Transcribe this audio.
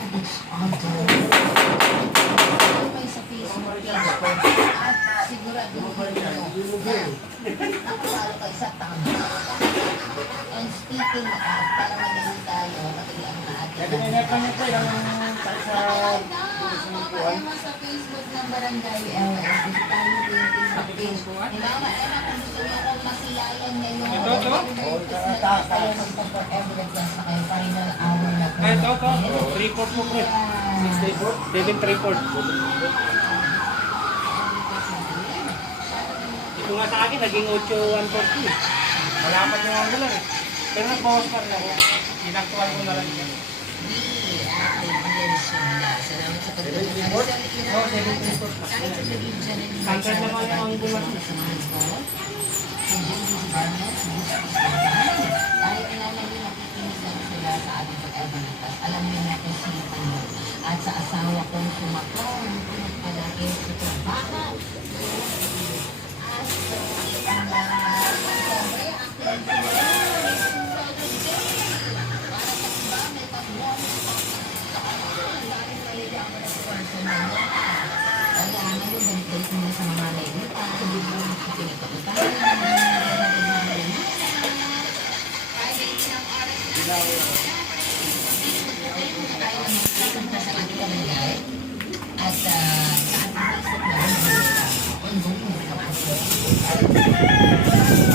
may sa Facebook yan ako. At siguraduhin mo na nakapalo ka sa tama. And speaking of, para magaling tayo, nakiliang na atin. Ito na inepan niyo po yung sa Mapapayama sa Facebook ng Barangay LS. Gusto tayo din sa Facebook. Kailangan kung gusto niyo kung masilayan niya yung tayo magpa-forever adjust na kayo. Final hour na po. Ito. Report mo po. 7-report. Ito nga sa akin, naging 8-140. Malaman yung ang gulang eh. Pero nag-bawas pa rin ako. Inaktual ko na lang yan. Salamat sa pagpunta. Kahit sa naging channel ni Cancer naman yung ang gulang. Kahit ilalagay nakikinig lang sila sa ating pag-albanas. Alam niyo na kung sino kayo. At sa asawa kong sumakong, palagi sa trabaho. At ang siyempre, sa mga lainita, at sa ating Facebook na